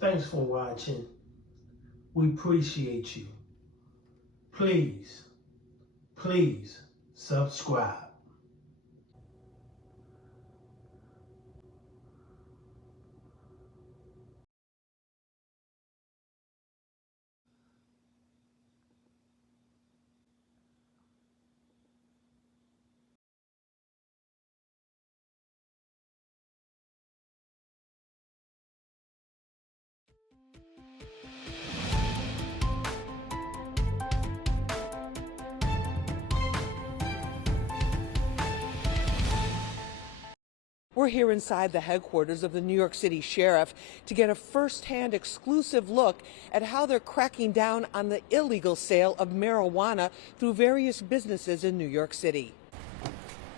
Thanks for watching. We appreciate you. Please, please subscribe. We're here inside the headquarters of the New York City Sheriff to get a first-hand exclusive look at how they're cracking down on the illegal sale of marijuana through various businesses in New York City.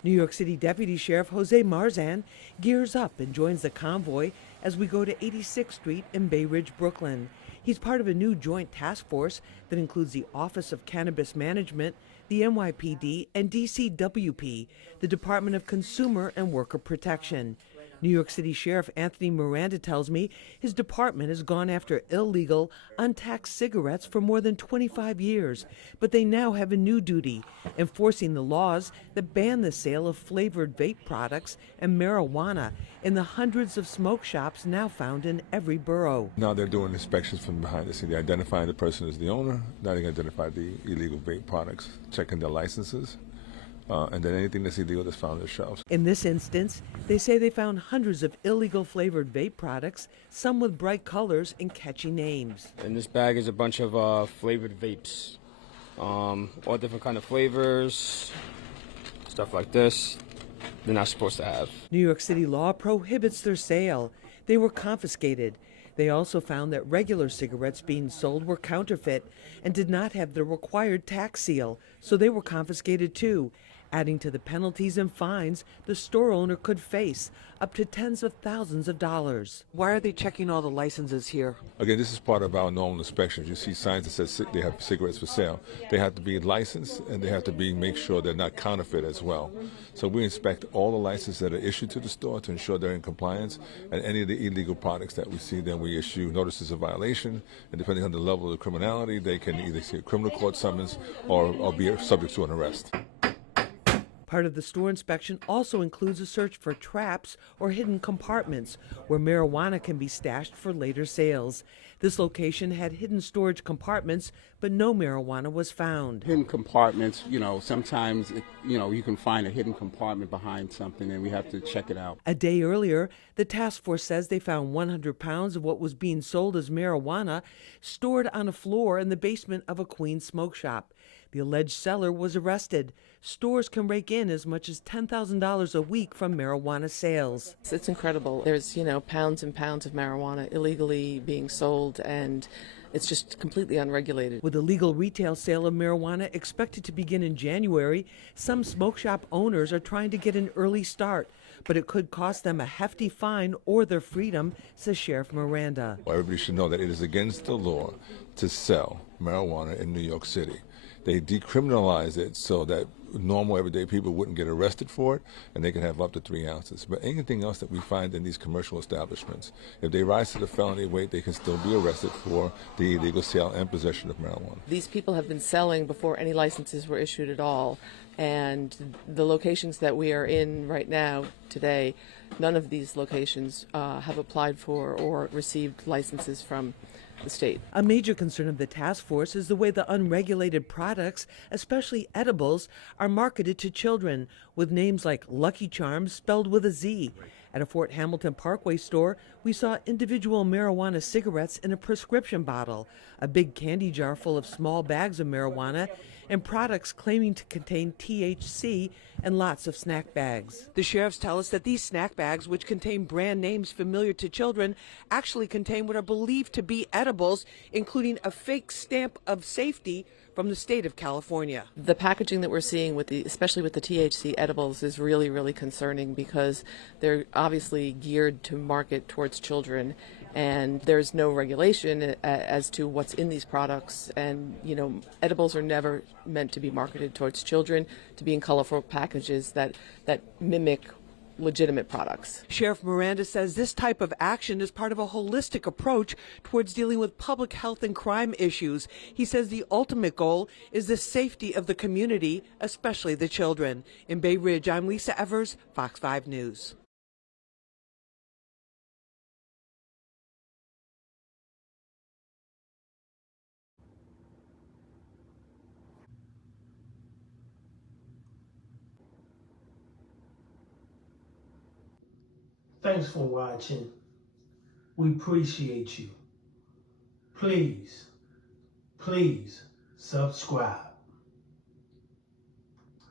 New York City Deputy Sheriff Jose Marzan gears up and joins the convoy as we go to 86th Street in Bay Ridge, Brooklyn. He's part of a new joint task force that includes the Office of Cannabis Management, the NYPD, and DCWP, the Department of Consumer and Worker Protection. New York City Sheriff Anthony Miranda tells me his department has gone after illegal, untaxed cigarettes for more than 25 years, but they now have a new duty, enforcing the laws that ban the sale of flavored vape products and marijuana in the hundreds of smoke shops now found in every borough. Now they're doing inspections from behind the scene. They're identifying the person as the owner. Now they identify the illegal vape products, checking their licenses. And then anything that's illegal that's found on the shelves. In this instance, they say they found hundreds of illegal flavored vape products, some with bright colors and catchy names. In this bag is a bunch of flavored vapes, all different kind of flavors, stuff like this. They're not supposed to have. New York City law prohibits their sale. They were confiscated. They also found that regular cigarettes being sold were counterfeit and did not have the required tax seal, so they were confiscated too, adding to the penalties and fines the store owner could face, up to tens of thousands of dollars. Why are they checking all the licenses here? Again, this is part of our normal inspections. You see signs that says they have cigarettes for sale. They have to be licensed, and they have to make sure they're not counterfeit as well. So we inspect all the licenses that are issued to the store to ensure they're in compliance, and any of the illegal products that we see, then we issue notices of violation, and depending on the level of the criminality, they can either see a criminal court summons or be subject to an arrest. Part of the store inspection also includes a search for traps or hidden compartments where marijuana can be stashed for later sales. This location had hidden storage compartments, but no marijuana was found. Hidden compartments, sometimes, you can find a hidden compartment behind something and we have to check it out. A day earlier, the task force says they found 100 pounds of what was being sold as marijuana stored on a floor in the basement of a Queens smoke shop. The alleged seller was arrested. Stores can rake in as much as $10,000 a week from marijuana sales. It's incredible. There's, pounds and pounds of marijuana illegally being sold, and it's just completely unregulated. With the legal retail sale of marijuana expected to begin in January, some smoke shop owners are trying to get an early start, but it could cost them a hefty fine or their freedom, says Sheriff Miranda. Everybody should know that it is against the law to sell marijuana in New York City. They decriminalize it so that normal everyday people wouldn't get arrested for it, and they can have up to 3 ounces. But anything else that we find in these commercial establishments, if they rise to the felony weight, they can still be arrested for the illegal sale and possession of marijuana. These people have been selling before any licenses were issued at all, and the locations that we are in right now today, none of these locations have applied for or received licenses from the state. A major concern of the task force is the way the unregulated products, especially edibles, are marketed to children, with names like Lucky Charms spelled with a Z. At a Fort Hamilton Parkway store, we saw individual marijuana cigarettes in a prescription bottle, a big candy jar full of small bags of marijuana, and products claiming to contain THC and lots of snack bags. The sheriffs tell us that these snack bags, which contain brand names familiar to children, actually contain what are believed to be edibles, including a fake stamp of safety from the state of California. The packaging that we're seeing especially with the THC edibles is really, really concerning because they're obviously geared to market towards children, and there's no regulation as to what's in these products. And, edibles are never meant to be marketed towards children, to be in colorful packages that mimic legitimate products. Sheriff Miranda says this type of action is part of a holistic approach towards dealing with public health and crime issues. He says the ultimate goal is the safety of the community, especially the children. In Bay Ridge, I'm Lisa Evers, Fox 5 News. Thanks for watching. We appreciate you. Please, please subscribe.